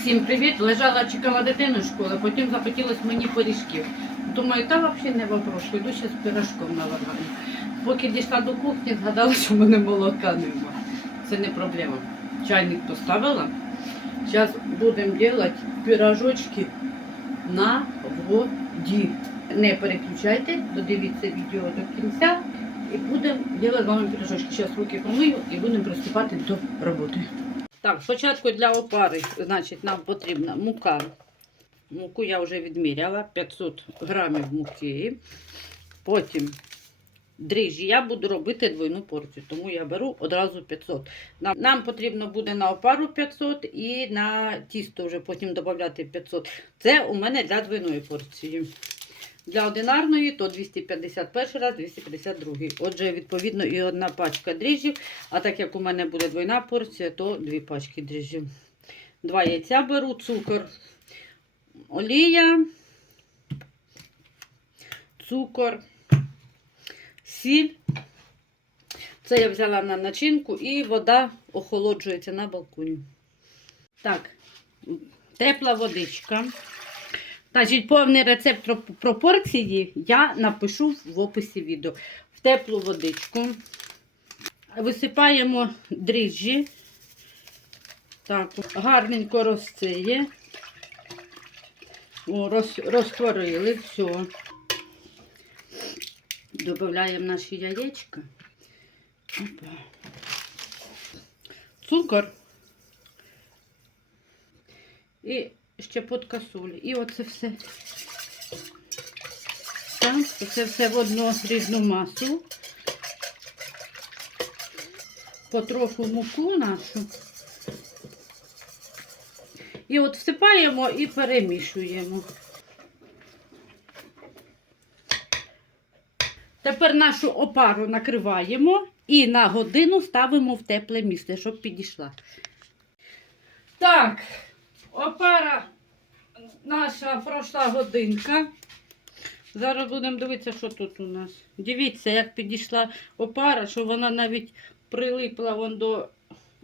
Всім привіт! Лежала, чекала дитину з школи, потім захотілося мені пиріжків. Думаю, та взагалі не вопрос, йду ще з пирожком наваргаю. Поки дійшла до кухні, згадала, що в мене молока нема. Це не проблема. Чайник поставила. Зараз будемо робити пирожочки на воді. Не переключайте, додивіться відео до кінця і будемо робити з вами пирожочки. Зараз руки помию і будемо приступати до роботи. Так, спочатку для опари, значить, нам потрібна мука. Муку я вже відміряла 500 грамів муки. Потім дріжджі. Я буду робити двойну порцію, тому я беру одразу 500. Нам, нам потрібно буде на опару 500 і на тісто вже потім додати 500. Це у мене для двойної порції. Для одинарної то 251 раз, 252. Отже, відповідно, і одна пачка дріжджів. А так як у мене буде двойна порція, то дві пачки дріжджів. Два яйця беру, цукор, олія, цукор, сіль. Це я взяла на начинку і вода охолоджується на балконі. Так, тепла водичка. Значить, повний рецепт пропорції я напишу в описі відео. В теплу водичку. Висипаємо дріжджі. Так, гарненько розциє. О, роз, розтворили, все. Додаємо наші яєчка. Опа. Цукор. І щепотка солі. І оце все. Так, це все в одну рідну масу. Потроху муку нашу. І от всипаємо і перемішуємо. Тепер нашу опару накриваємо і на годину ставимо в тепле місце, щоб підійшла. Так, опара наша пройшла годинка. Зараз будемо дивитися, що тут у нас. Дивіться, як підійшла опара, що вона навіть прилипла вон до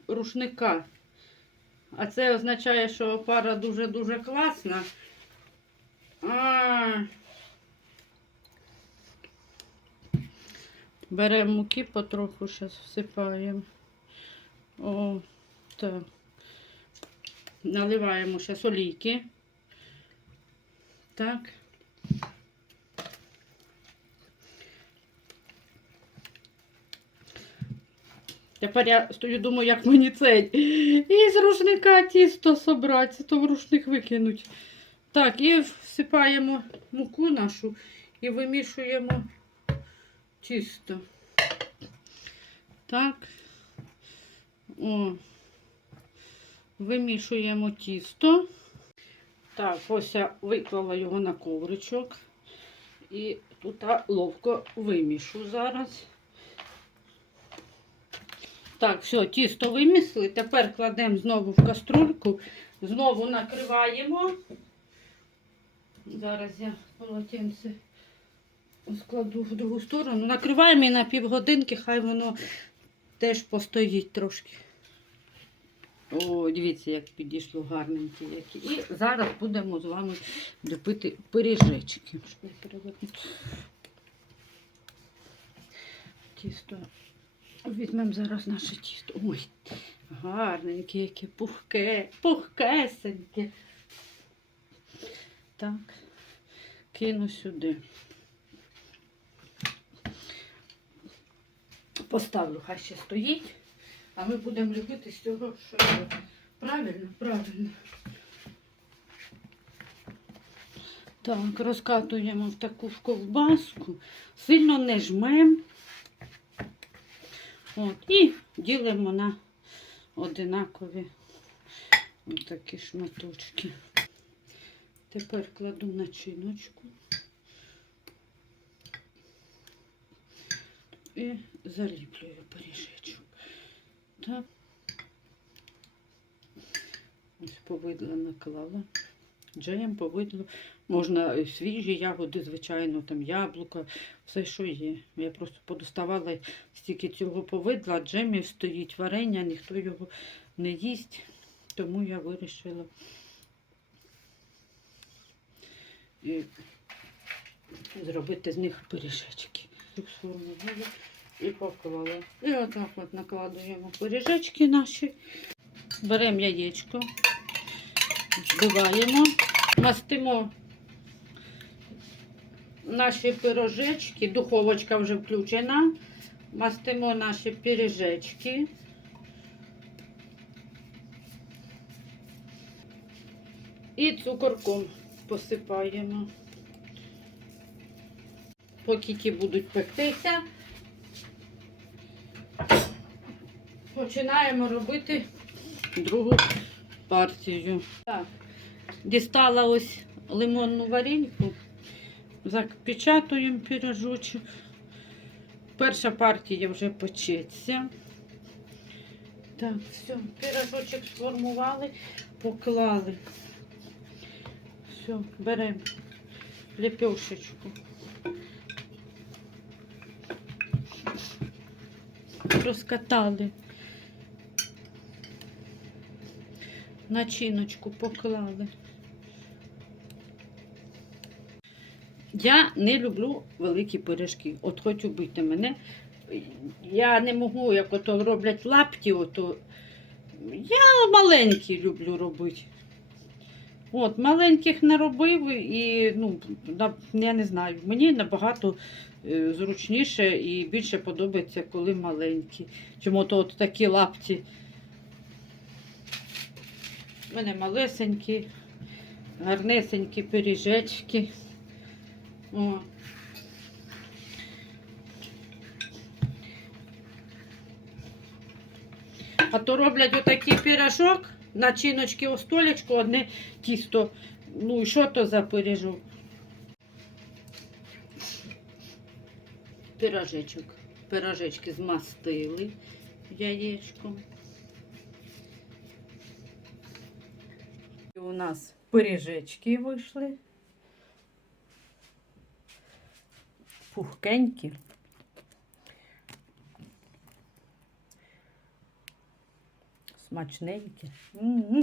рушника. А це означає, що опара дуже-дуже класна. А. Беремо муки потроху, зараз всипаємо. О, так. Наливаємо зараз олійки. Так. Тепер я стою, думаю, як мені цей із рушника тісто собрати, то в рушник викинуть. Так, і всипаємо муку нашу і вимішуємо тісто. Так. О. Вимішуємо тісто. Так, ось я виклала його на ковричок. І тут ловко вимішу зараз. Так, все, тісто вимісли. Тепер кладемо знову в каструльку, знову накриваємо. Зараз я полотенце складу в другу сторону. Накриваємо і на півгодинки, хай воно теж постоїть трошки. О, дивіться, як підійшло гарненькі які. І зараз будемо з вами ліпити пиріжечки. Тісто. Візьмемо зараз наше тісто. Ой, гарненьке, яке пухке, пухкесеньке. Так, кину сюди. Поставлю, хай ще стоїть, а ми будемо любити з цього, що правильно, правильно. Так, розкатуємо в таку в ковбаску, сильно не жмемо. От, і ділимо на одинакові такі шматочки. Тепер кладу начиночку і заліплюю пиріжечок. Так. Ось повидло наклала. Джем, повидло. Можна свіжі ягоди, звичайно, там яблука, все, що є. Я просто подоставала стільки цього повидла, джемів стоїть, варення, ніхто його не їсть. Тому я вирішила зробити з них пиріжечки. Сформувала і поклала. І отак от накладуємо пиріжечки наші. Беремо яєчко, збиваємо, мастимо наші пирожечки, духовочка вже включена. Мастимо наші пиріжечки. І цукорком посипаємо. Поки ті будуть пектися, починаємо робити другу партію. Так, дістала ось лимонну вареньку, запечатуємо пирожочок. Перша партія вже печеться. Так, все, пирожочок сформували, поклали. Все, беремо лепешечку. Розкатали. Начиночку поклали. Я не люблю великі пиріжки. От хоч убити мене. Я не можу, як ото роблять лапті, ото. Я маленькі люблю робити. От, маленьких не робив і, ну, я не знаю, мені набагато е, зручніше і більше подобається, коли маленькі. Чому то от такі лапті. У мене малесенькі, гарнесенькі пиріжечки. О. А то роблять отакий пирожок, начиночки у столечку, одне тісто. Ну і що то за пиріжок? Пирожечок. Пирожечки змастили яєчком. У нас пиріжечки вийшли. Пухкенькі. Смачненькі. М-м.